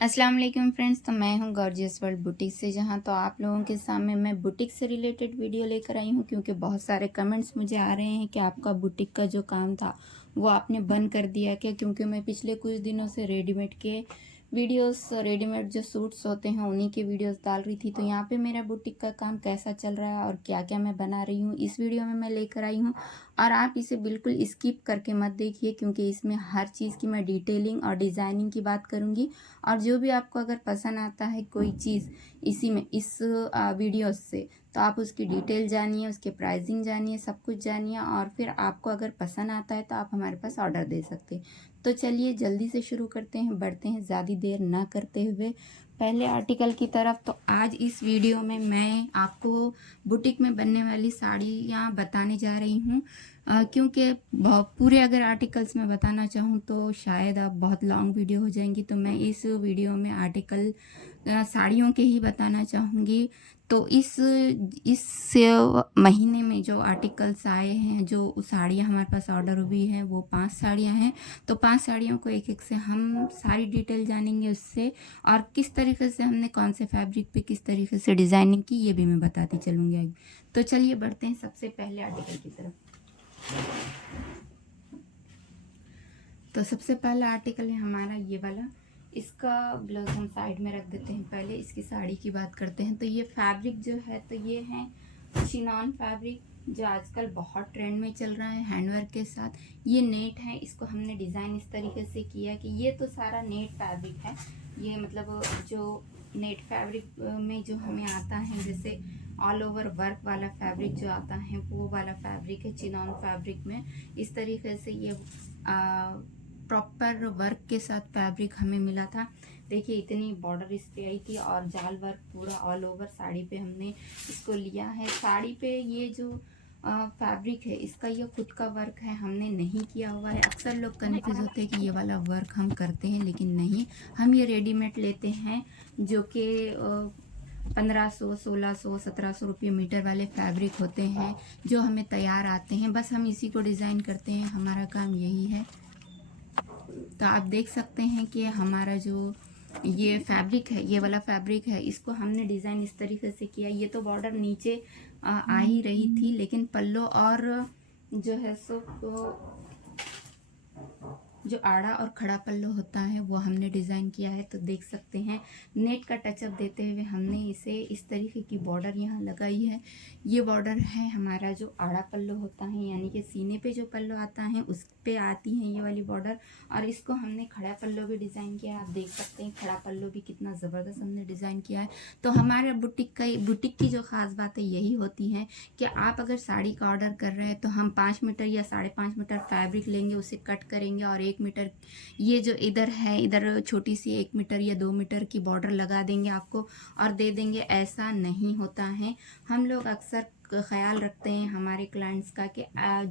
अस्सलाम वालेकुम फ्रेंड्स। तो मैं हूं गॉर्जियस वर्ल्ड बुटीक से, जहां तो आप लोगों के सामने मैं बुटीक से रिलेटेड वीडियो लेकर आई हूं, क्योंकि बहुत सारे कमेंट्स मुझे आ रहे हैं कि आपका बुटीक का जो काम था वो आपने बंद कर दिया क्या। क्योंकि मैं पिछले कुछ दिनों से रेडीमेड के वीडियोस, रेडीमेड जो सूट्स होते हैं उन्हीं के वीडियोस डाल रही थी। तो यहाँ पे मेरा बुटीक का काम कैसा चल रहा है और क्या क्या मैं बना रही हूँ इस वीडियो में मैं लेकर आई हूँ। और आप इसे बिल्कुल स्किप करके मत देखिए, क्योंकि इसमें हर चीज़ की मैं डिटेलिंग और डिज़ाइनिंग की बात करूँगी। और जो भी आपको अगर पसंद आता है कोई चीज़ इसी में इस वीडियो से, तो आप उसकी डिटेल जानिए, उसके प्राइसिंग जानिए, सब कुछ जानिए। और फिर आपको अगर पसंद आता है तो आप हमारे पास ऑर्डर दे सकते हैं। तो चलिए जल्दी से शुरू करते हैं, बढ़ते हैं ज़्यादा देर ना करते हुए पहले आर्टिकल की तरफ। तो आज इस वीडियो में मैं आपको बुटीक में बनने वाली साड़ियाँ बताने जा रही हूँ, क्योंकि पूरे अगर आर्टिकल्स में बताना चाहूँ तो शायद आप बहुत लॉन्ग वीडियो हो जाएंगी। तो मैं इस वीडियो में आर्टिकल साड़ियों के ही बताना चाहूँगी। तो इस महीने में जो आर्टिकल्स आए हैं, जो साड़ियाँ हमारे पास ऑर्डर हुई हैं, वो 5 साड़ियाँ हैं। तो 5 साड़ियों को एक एक से हम सारी डिटेल जानेंगे उससे, और किस तरीके से हमने कौन से फैब्रिक पे किस तरीके से डिज़ाइनिंग की ये भी मैं बताती चलूँगी आगे। तो चलिए बढ़ते हैं सबसे पहले आर्टिकल की तरफ। तो सबसे पहला आर्टिकल है हमारा ये वाला। इसका ब्लाउज हम साइड में रख देते हैं, पहले इसकी साड़ी की बात करते हैं। तो ये फैब्रिक जो है, तो ये है चिनॉन फैब्रिक, जो आजकल बहुत ट्रेंड में चल रहा है हैंडवर्क के साथ। ये नेट है, इसको हमने डिज़ाइन इस तरीके से किया कि ये तो सारा नेट फैब्रिक है। ये मतलब जो नेट फैब्रिक में जो हमें आता है, जैसे ऑल ओवर वर्क वाला फैब्रिक जो आता है वो वाला फैब्रिक है चिनॉन फैब्रिक में। इस तरीके से ये प्रॉपर वर्क के साथ फैब्रिक हमें मिला था। देखिए इतनी बॉर्डर इस पे आई थी और जाल वर्क पूरा ऑल ओवर साड़ी पे हमने इसको लिया है। साड़ी पे ये जो फैब्रिक है इसका ये खुद का वर्क है, हमने नहीं किया हुआ है। अक्सर लोग कन्फ्यूज होते हैं कि ये वाला वर्क हम करते हैं, लेकिन नहीं, हम ये रेडीमेड लेते हैं, जो कि 1500, 1600, 1700 रुपये मीटर वाले फैब्रिक होते हैं जो हमें तैयार आते हैं। बस हम इसी को डिज़ाइन करते हैं, हमारा काम यही है। तो आप देख सकते हैं कि हमारा जो ये फैब्रिक है, ये वाला फैब्रिक है, इसको हमने डिज़ाइन इस तरीके से किया। ये तो बॉर्डर नीचे आ ही रही थी, लेकिन पल्लो और जो है सो तो जो आड़ा और खड़ा पल्लो होता है वो हमने डिज़ाइन किया है। तो देख सकते हैं नेट का टचअप देते हुए हमने इसे इस तरीके की बॉर्डर यहाँ लगाई है। ये बॉर्डर है हमारा जो आड़ा पल्लो होता है, यानी कि सीने पे जो पल्लो आता है उस पे आती है ये वाली बॉर्डर। और इसको हमने खड़ा पल्लो भी डिज़ाइन किया है। आप देख सकते हैं खड़ा पल्लो भी कितना ज़बरदस्त हमने डिज़ाइन किया है। तो हमारे बुटीक की जो ख़ास बातें यही होती हैं कि आप अगर साड़ी का ऑर्डर कर रहे हैं तो हम 5 मीटर या 5.5 मीटर फैब्रिक लेंगे, उसे कट करेंगे और 1 मीटर ये जो इधर है, इधर छोटी सी 1 मीटर या 2 मीटर की बॉर्डर लगा देंगे आपको और दे देंगे। ऐसा नहीं होता है। हम लोग अक्सर ख्याल रखते हैं हमारे क्लाइंट्स का कि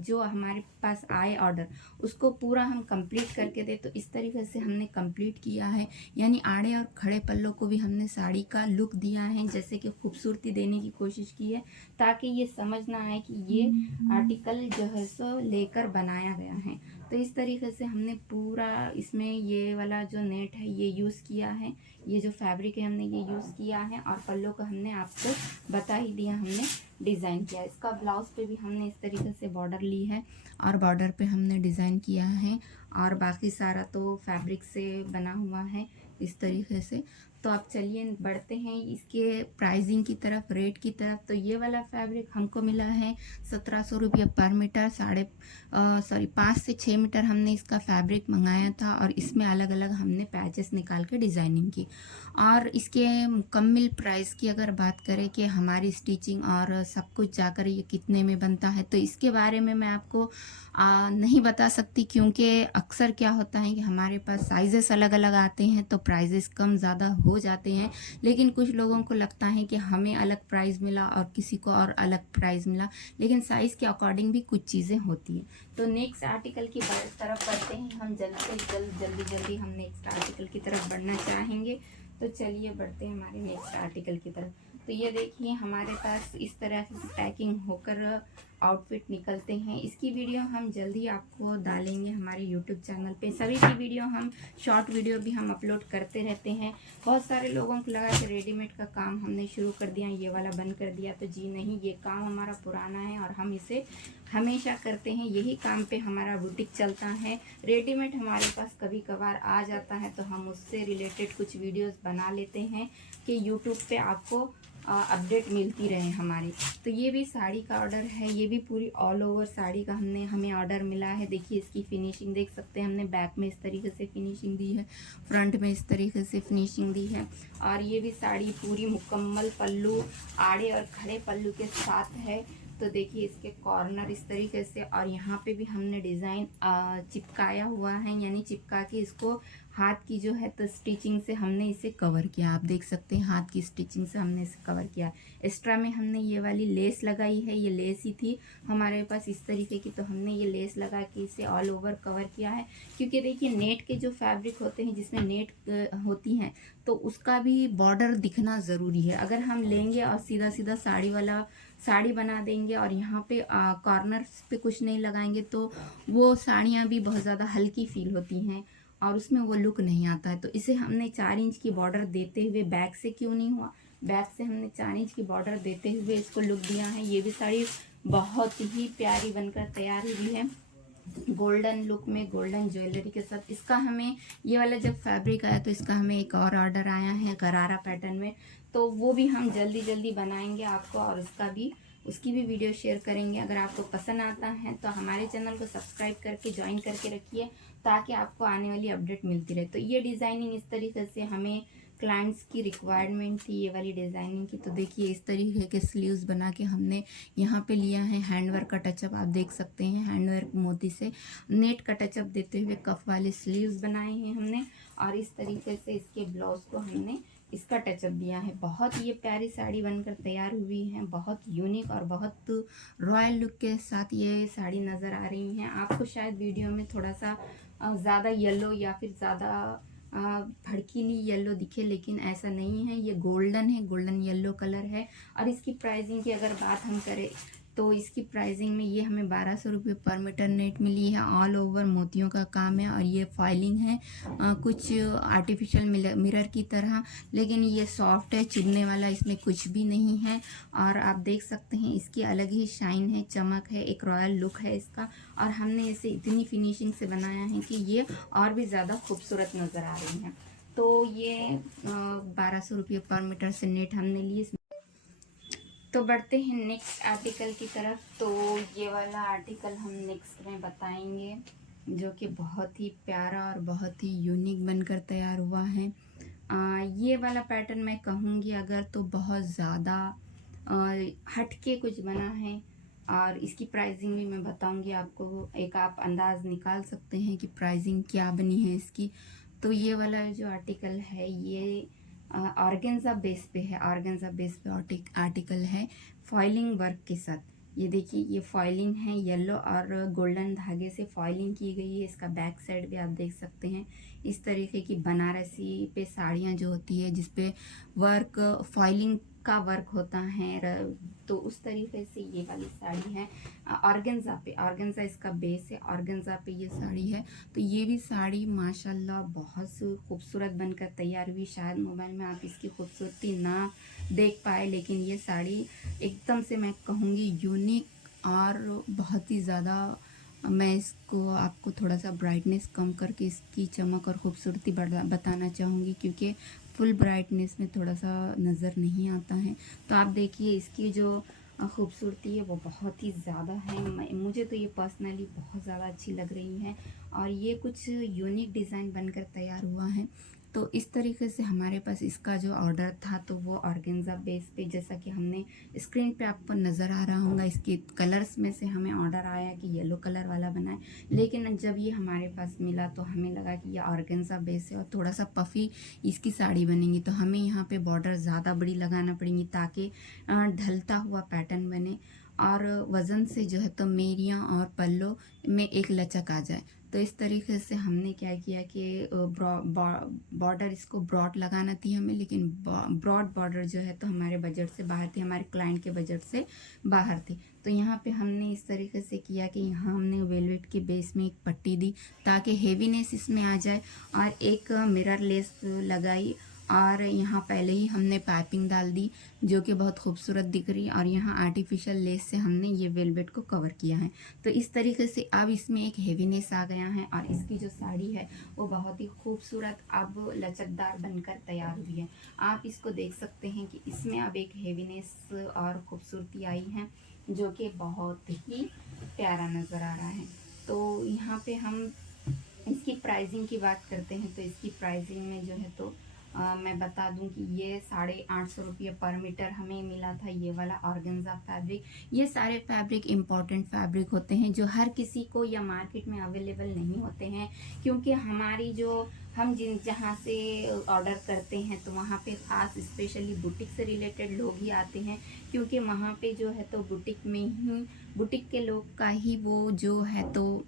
जो हमारे पास आए ऑर्डर उसको पूरा हम कंप्लीट करके दे। तो इस तरीके से हमने कंप्लीट किया है, यानी आड़े और खड़े पल्लों को भी हमने साड़ी का लुक दिया है, जैसे कि खूबसूरती देने की कोशिश की है, ताकि ये समझ ना आए कि ये आर्टिकल जो है सो लेकर बनाया गया है। तो इस तरीके से हमने पूरा इसमें ये वाला जो नेट है ये यूज़ किया है, ये जो फैब्रिक है हमने ये यूज़ किया है। और पल्लों को हमने आपको बता ही दिया, हमने डिज़ाइन किया। इसका ब्लाउज पे भी हमने इस तरीके से बॉर्डर ली है और बॉर्डर पे हमने डिज़ाइन किया है, और बाकी सारा तो फैब्रिक से बना हुआ है इस तरीके से। तो आप चलिए बढ़ते हैं इसके प्राइसिंग की तरफ, रेट की तरफ। तो ये वाला फैब्रिक हमको मिला है 1700 रुपये पर मीटर। 5 से 6 मीटर हमने इसका फैब्रिक मंगाया था, और इसमें अलग अलग हमने पैचेस निकाल के डिज़ाइनिंग की। और इसके मुकम्मल प्राइस की अगर बात करें कि हमारी स्टिचिंग और सब कुछ जाकर ये कितने में बनता है, तो इसके बारे में मैं आपको नहीं बता सकती, क्योंकि अक्सर क्या होता है कि हमारे पास साइजेस अलग अलग आते हैं तो प्राइजेस कम ज़्यादा हो जाते हैं। लेकिन कुछ लोगों को लगता है कि हमें अलग प्राइस मिला और किसी को और अलग प्राइस मिला, लेकिन साइज़ के अकॉर्डिंग भी कुछ चीज़ें होती हैं। तो नेक्स्ट आर्टिकल की तरफ बढ़ते हैं हम। जल्दी हम नेक्स्ट आर्टिकल की तरफ बढ़ना चाहेंगे। तो चलिए बढ़ते हैं हमारे नेक्स्ट आर्टिकल की तरफ। तो ये देखिए हमारे पास इस तरह से पैकिंग होकर आउटफिट निकलते हैं। इसकी वीडियो हम जल्दी आपको डालेंगे हमारे यूट्यूब चैनल पे। सभी की वीडियो हम शॉर्ट वीडियो भी हम अपलोड करते रहते हैं। बहुत सारे लोगों को लगा कि रेडीमेड का काम हमने शुरू कर दिया, ये वाला बंद कर दिया, तो जी नहीं, ये काम हमारा पुराना है और हम इसे हमेशा करते हैं। यही काम पे हमारा बुटीक चलता है। रेडीमेड हमारे पास कभी कभार आ जाता है तो हम उससे रिलेटेड कुछ वीडियोस बना लेते हैं कि यूट्यूब पे आपको अपडेट मिलती रहे हमारी। तो ये भी साड़ी का ऑर्डर है, ये भी पूरी ऑल ओवर साड़ी का हमें ऑर्डर मिला है। देखिए इसकी फिनिशिंग देख सकते हैं, हमने बैक में इस तरीके से फिनिशिंग दी है, फ्रंट में इस तरीके से फिनिशिंग दी है। और ये भी साड़ी पूरी मुकम्मल पल्लू, आड़े और खड़े पल्लू के साथ है। तो देखिए इसके कॉर्नर इस तरीके से, और यहाँ पे भी हमने डिज़ाइन चिपकाया हुआ है, यानी चिपका के इसको हाथ की जो है तो स्टिचिंग से हमने इसे कवर किया। आप देख सकते हैं हाथ की स्टिचिंग से हमने इसे कवर किया। एक्स्ट्रा में हमने ये वाली लेस लगाई है, ये लेस ही थी हमारे पास इस तरीके की, तो हमने ये लेस लगा के इसे ऑल ओवर कवर किया है। क्योंकि देखिए नेट के जो फैब्रिक होते हैं जिसमें नेट होती हैं तो उसका भी बॉर्डर दिखना ज़रूरी है। अगर हम लेंगे और सीधा सीधा साड़ी वाला साड़ी बना देंगे और यहाँ पे कॉर्नर्स पे कुछ नहीं लगाएंगे तो वो साड़ियाँ भी बहुत ज़्यादा हल्की फील होती हैं और उसमें वो लुक नहीं आता है। तो इसे हमने 4 इंच की बॉर्डर देते हुए, बैक से क्यों नहीं हुआ, बैक से हमने 4 इंच की बॉर्डर देते हुए इसको लुक दिया है। ये भी साड़ी बहुत ही प्यारी बनकर तैयार हुई है, गोल्डन लुक में, गोल्डन ज्वेलरी के साथ। इसका हमें ये वाला जब फैब्रिक आया तो इसका हमें एक और ऑर्डर आया है गरारा पैटर्न में, तो वो भी हम जल्दी जल्दी बनाएंगे आपको और उसकी भी वीडियो शेयर करेंगे। अगर आपको पसंद आता है तो हमारे चैनल को सब्सक्राइब करके ज्वाइन करके रखिए ताकि आपको आने वाली अपडेट मिलती रहे। तो ये डिज़ाइनिंग इस तरीके से हमें क्लाइंट्स की रिक्वायरमेंट थी ये वाली डिज़ाइनिंग की। तो देखिए इस तरीके के स्लीव्स बना के हमने यहाँ पे लिया है हैंडवर्क का टचअप। आप देख सकते हैं हैंडवर्क मोती से नेट का टचअप देते हुए कफ वाले स्लीव्स बनाए हैं हमने, और इस तरीके से इसके ब्लाउज को हमने इसका टचअप दिया है। बहुत ये प्यारी साड़ी बनकर तैयार हुई है, बहुत यूनिक और बहुत रॉयल लुक के साथ ये साड़ी नज़र आ रही हैं। आपको शायद वीडियो में थोड़ा सा ज़्यादा येलो या फिर ज़्यादा भड़कीली येलो दिखे, लेकिन ऐसा नहीं है, ये गोल्डन है, गोल्डन येलो कलर है। और इसकी प्राइसिंग की अगर बात हम करें तो इसकी प्राइसिंग में ये हमें 1200 रुपये पर मीटर नेट मिली है। ऑल ओवर मोतियों का काम है और ये फॉइलिंग है कुछ आर्टिफिशियल मिरर की तरह, लेकिन ये सॉफ्ट है, चुभने वाला इसमें कुछ भी नहीं है। और आप देख सकते हैं इसकी अलग ही शाइन है, चमक है, एक रॉयल लुक है इसका। और हमने इसे इतनी फिनिशिंग से बनाया है कि ये और भी ज़्यादा खूबसूरत नज़र आ रही है। तो ये 1200 रुपये पर मीटर से नेट हमने ली। तो बढ़ते हैं नेक्स्ट आर्टिकल की तरफ। तो ये वाला आर्टिकल हम नेक्स्ट में बताएंगे जो कि बहुत ही प्यारा और बहुत ही यूनिक बनकर तैयार हुआ है। ये वाला पैटर्न मैं कहूँगी अगर तो बहुत ज़्यादा हटके कुछ बना है, और इसकी प्राइसिंग भी मैं बताऊँगी आपको, एक आप अंदाज़ निकाल सकते हैं कि प्राइसिंग क्या बनी है इसकी। तो ये वाला जो आर्टिकल है ये ऑर्गेन्जा बेस पे है, ऑर्गेन्जा बेस पे आर्टिकल है फॉइलिंग वर्क के साथ। ये देखिए ये फॉइलिंग है, येलो और गोल्डन धागे से फॉइलिंग की गई है। इसका बैक साइड भी आप देख सकते हैं इस तरीके की बनारसी पे साड़ियाँ जो होती है जिसपे वर्क फॉइलिंग का वर्क होता है, तो उस तरीके से ये वाली साड़ी है ऑर्गेन्जा पे। ऑर्गेन्जा इसका बेस है, ऑर्गेन्जा पे ये साड़ी है। तो ये भी साड़ी माशाल्लाह बहुत खूबसूरत बनकर तैयार हुई। शायद मोबाइल में आप इसकी खूबसूरती ना देख पाए, लेकिन ये साड़ी एकदम से मैं कहूँगी यूनिक और बहुत ही ज़्यादा, मैं इसको आपको थोड़ा सा ब्राइटनेस कम करके इसकी चमक और ख़ूबसूरती बताना चाहूँगी, क्योंकि फुल ब्राइटनेस में थोड़ा सा नज़र नहीं आता है। तो आप देखिए इसकी जो खूबसूरती है वो बहुत ही ज़्यादा है। मुझे तो ये पर्सनली बहुत ज़्यादा अच्छी लग रही है और ये कुछ यूनिक डिज़ाइन बनकर तैयार हुआ है। तो इस तरीके से हमारे पास इसका जो ऑर्डर था तो वो ऑर्गेन्जा बेस पे, जैसा कि हमने स्क्रीन पे आपको नज़र आ रहा होगा, इसके कलर्स में से हमें ऑर्डर आया कि येलो कलर वाला बनाए। लेकिन जब ये हमारे पास मिला तो हमें लगा कि ये ऑर्गेन्जा बेस है और थोड़ा सा पफ़ी इसकी साड़ी बनेगी, तो हमें यहाँ पे बॉर्डर ज़्यादा बड़ी लगाना पड़ेंगी ताकि ढलता हुआ पैटर्न बने और वज़न से जो है तो मेरियाँ और पल्लों में एक लचक आ जाए। तो इस तरीके से हमने क्या किया कि बॉर्डर इसको ब्रॉड लगाना थी हमें, लेकिन ब्रॉड बॉर्डर जो है तो हमारे बजट से बाहर थी, हमारे क्लाइंट के बजट से बाहर थी। तो यहाँ पे हमने इस तरीके से किया कि यहाँ हमने वेलवेट के बेस में एक पट्टी दी ताकि हेवीनेस इसमें आ जाए, और एक मिरर लेस लगाई, और यहाँ पहले ही हमने पाइपिंग डाल दी जो कि बहुत खूबसूरत दिख रही है, और यहाँ आर्टिफिशियल लेस से हमने ये वेलवेट को कवर किया है। तो इस तरीके से अब इसमें एक हेवीनेस आ गया है, और इसकी जो साड़ी है वो बहुत ही खूबसूरत अब लचकदार बनकर तैयार हुई है। आप इसको देख सकते हैं कि इसमें अब एक हेवीनेस और खूबसूरती आई है जो कि बहुत ही प्यारा नज़र आ रहा है। तो यहाँ पे हम इसकी प्राइसिंग की बात करते हैं, तो इसकी प्राइसिंग में जो है तो मैं बता दूं कि ये 850 रुपये पर मीटर हमें मिला था, ये वाला ऑर्गेन्जा फैब्रिक। ये सारे फैब्रिक इम्पॉर्टेंट फैब्रिक होते हैं जो हर किसी को या मार्केट में अवेलेबल नहीं होते हैं, क्योंकि हमारी जो हम जहाँ से ऑर्डर करते हैं तो वहाँ पे ख़ास स्पेशली बुटीक से रिलेटेड लोग ही आते हैं, क्योंकि वहाँ पे जो है तो बुटीक में ही बुटीक के लोग का ही वो जो है तो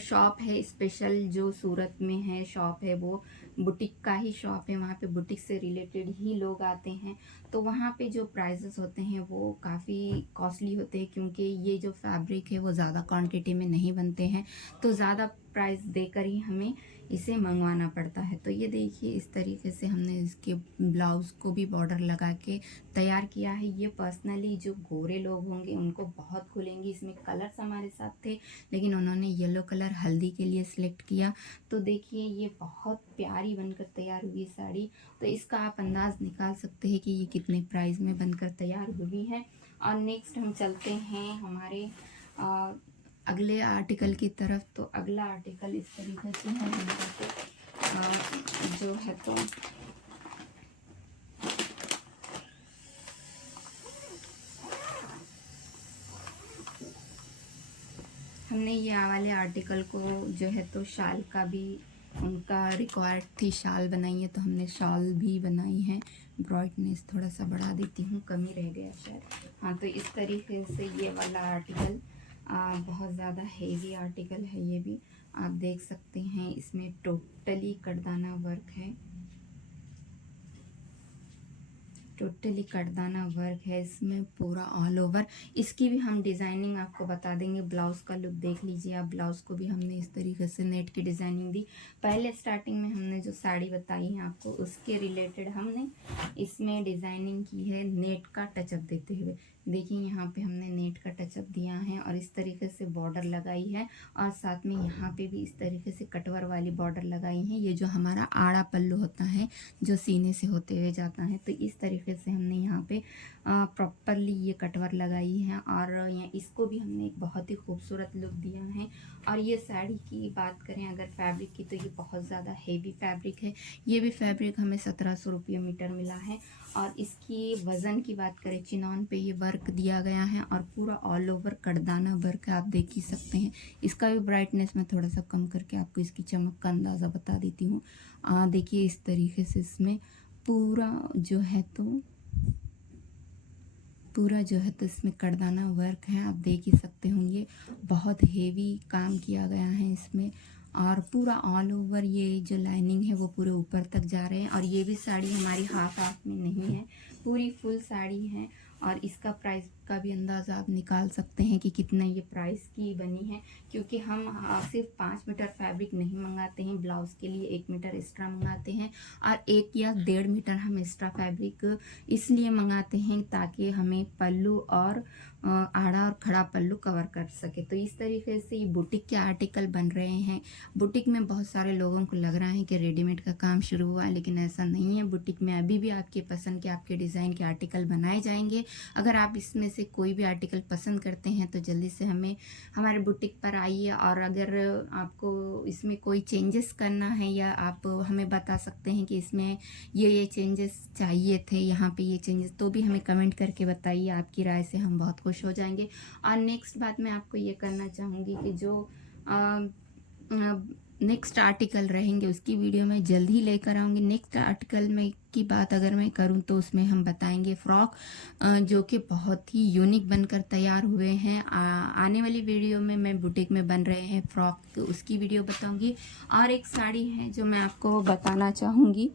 शॉप है स्पेशल, जो सूरत में है शॉप है वो बुटीक का ही शॉप है, वहाँ पे बुटीक से रिलेटेड ही लोग आते हैं। तो वहाँ पे जो प्राइसेस होते हैं वो काफ़ी कॉस्टली होते हैं, क्योंकि ये जो फैब्रिक है वो ज़्यादा क्वांटिटी में नहीं बनते हैं, तो ज़्यादा प्राइस देकर ही हमें इसे मंगवाना पड़ता है। तो ये देखिए इस तरीके से हमने इसके ब्लाउज़ को भी बॉर्डर लगा के तैयार किया है। ये पर्सनली जो गोरे लोग होंगे उनको बहुत खुलेंगी। इसमें कलर्स हमारे साथ थे, लेकिन उन्होंने येलो कलर हल्दी के लिए सिलेक्ट किया। तो देखिए ये बहुत प्यारी बनकर तैयार हुई साड़ी। तो इसका आप अंदाज़ निकाल सकते हैं कि ये कितने प्राइस में बनकर तैयार हुई है। और नेक्स्ट हम चलते हैं हमारे अगले आर्टिकल की तरफ। तो अगला आर्टिकल इस तरीके से है जो है तो हमने ये वाले आर्टिकल को जो है तो शाल का भी उनका रिक्वायर्ड थी, शाल बनाई है, तो हमने शाल भी बनाई है। ब्राइटनेस थोड़ा सा बढ़ा देती हूँ, कमी रह गया शायद। हाँ, तो इस तरीके से ये वाला आर्टिकल बहुत ज़्यादा हेवी आर्टिकल है। ये भी आप देख सकते हैं, इसमें टोटली कटदाना वर्क है, टोटली कटदाना वर्क है इसमें पूरा ऑल ओवर। इसकी भी हम डिज़ाइनिंग आपको बता देंगे। ब्लाउज़ का लुक देख लीजिए आप। ब्लाउज़ को भी हमने इस तरीके से नेट की डिज़ाइनिंग दी। पहले स्टार्टिंग में हमने जो साड़ी बताई है आपको उसके रिलेटेड हमने इसमें डिज़ाइनिंग की है नेट का टचअप देते हुए। देखिए यहाँ पे हमने नेट का टचअप दिया है और इस तरीके से बॉर्डर लगाई है, और साथ में यहाँ पे भी इस तरीके से कटवर वाली बॉर्डर लगाई है। ये जो हमारा आड़ा पल्लू होता है जो सीने से होते हुए जाता है, तो इस तरीके से हमने यहाँ पे प्रॉपरली ये कटवर लगाई है, और इसको भी हमने एक बहुत ही खूबसूरत लुक दिया है। और ये साड़ी की बात करें अगर फैब्रिक की, तो ये बहुत ज़्यादा हेवी फैब्रिक है। ये भी फैब्रिक हमें 1700 रुपये मीटर मिला है। और इसकी वज़न की बात करें, चिनॉन पे ये वर्क दिया गया है और पूरा ऑल ओवर कटदाना वर्क है, आप देख ही सकते हैं। इसका भी ब्राइटनेस मैं थोड़ा सा कम करके आपको इसकी चमक का अंदाज़ा बता देती हूँ। देखिए इस तरीके से इसमें पूरा जो है तो इसमें कटदाना वर्क है, आप देख ही सकते होंगे। बहुत हेवी काम किया गया है इसमें, और पूरा ऑल ओवर ये जो लाइनिंग है वो पूरे ऊपर तक जा रहे हैं। और ये भी साड़ी हमारी हाफ में नहीं है, पूरी फुल साड़ी है। और इसका प्राइस का भी अंदाज़ा आप निकाल सकते हैं कि कितना ये प्राइस की बनी है, क्योंकि हम सिर्फ 5 मीटर फैब्रिक नहीं मंगाते हैं, ब्लाउज़ के लिए 1 मीटर एक्स्ट्रा मंगाते हैं, और 1 या 1.5 मीटर हम एक्स्ट्रा फैब्रिक इसलिए मंगाते हैं ताकि हमें पल्लू और आड़ा और खड़ा पल्लू कवर कर सके। तो इस तरीके से ये बुटीक के आर्टिकल बन रहे हैं। बुटीक में बहुत सारे लोगों को लग रहा है कि रेडीमेड का काम शुरू हुआ है, लेकिन ऐसा नहीं है। बुटीक में अभी भी आपके पसंद के, आपके डिज़ाइन के आर्टिकल बनाए जाएंगे। अगर आप इसमें से कोई भी आर्टिकल पसंद करते हैं तो जल्दी से हमें हमारे बुटीक पर आइए। और अगर आपको इसमें कोई चेंजेस करना है, या आप हमें बता सकते हैं कि इसमें ये चेंजेस चाहिए थे, यहाँ पे ये चेंजेस, तो भी हमें कमेंट करके बताइए। आपकी राय से हम बहुत खुश हो जाएंगे। और नेक्स्ट बात मैं आपको ये करना चाहूँगी कि जो नेक्स्ट आर्टिकल रहेंगे उसकी वीडियो मैं जल्द ही लेकर आऊँगी। नेक्स्ट आर्टिकल में की बात अगर मैं करूँ तो उसमें हम बताएंगे फ्रॉक जो कि बहुत ही यूनिक बनकर तैयार हुए हैं। आने वाली वीडियो में मैं बुटीक में बन रहे हैं फ्रॉक, तो उसकी वीडियो बताऊंगी। और एक साड़ी है जो मैं आपको बताना चाहूँगी।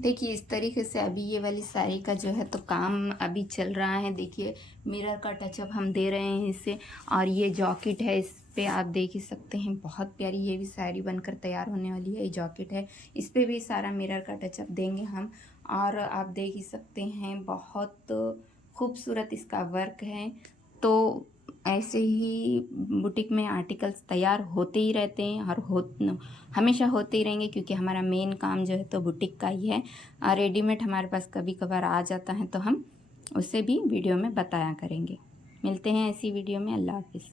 देखिए इस तरीके से अभी ये वाली साड़ी का जो है तो काम अभी चल रहा है। देखिए मिरर का टचअप हम दे रहे हैं इसे, और ये जॉकेट है, इस पे आप देख ही सकते हैं बहुत प्यारी ये भी साड़ी बनकर तैयार होने वाली है। ये जॉकेट है, इस पे भी सारा मिरर का टचअप देंगे हम, और आप देख ही सकते हैं बहुत खूबसूरत इसका वर्क है। तो ऐसे ही बुटीक में आर्टिकल्स तैयार होते ही रहते हैं और हमेशा होते ही रहेंगे, क्योंकि हमारा मेन काम जो है तो बुटीक का ही है। रेडीमेड हमारे पास कभी कभार आ जाता है तो हम उसे भी वीडियो में बताया करेंगे। मिलते हैं ऐसी वीडियो में। अल्लाह हाफिज़।